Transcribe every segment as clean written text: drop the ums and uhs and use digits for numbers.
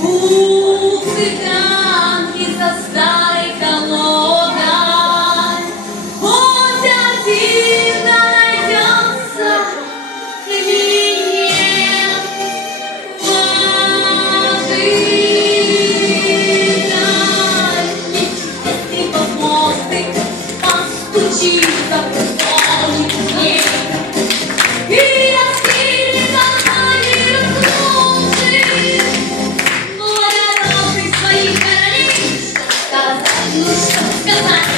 У цыганки за старой колодой хоть один найдется клиент пожидай. Если помостик постучится в полник дней и раскинет одной лужи благородных своих королей, что сказать,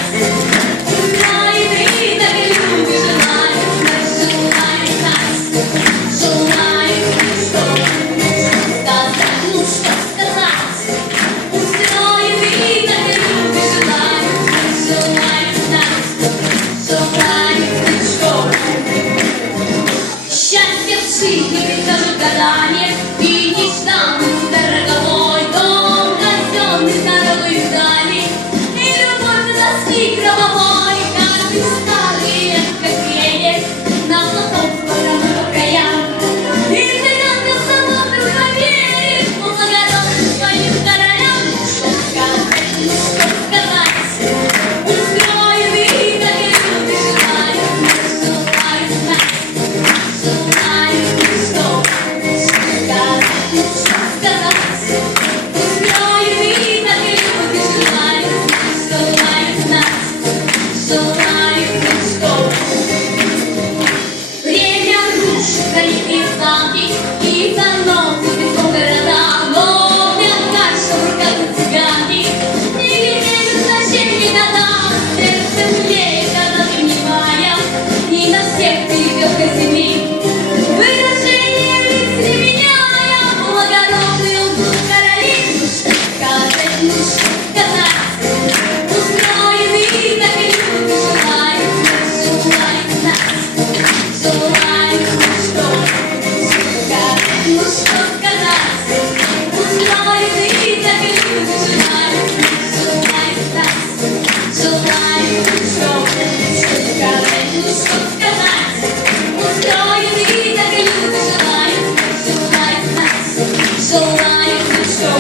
Тайны так люди желают знать, желают что сказать, что сказать. Устроены так люди желают знать, желают что. Счастье в жизни прихожу годами, и нежданный дороговой дом, казенный здоровый вдали, и любовь на тоски гробовой, каждый старый лет, как едет на платок сторону краям. И цыганка сама вдруг поверит в благородных своим королям, что сказать, устроены так люди желают знать, желают что сказать, устроены так люди желают знать, желают что. Время рушит гранитные замки и заносит песком города, но мелкаша в руках у цыганки не глядит значение года. Сердце млеет, она принимая не на всех перебежках земли, выражение лиц не меняя, благородный он был королей. Что сказать, устроены так люди желают знать, желают что сказать, устроены так люди желают знать, желают что сказать, устроены так люди желают знать, желают что.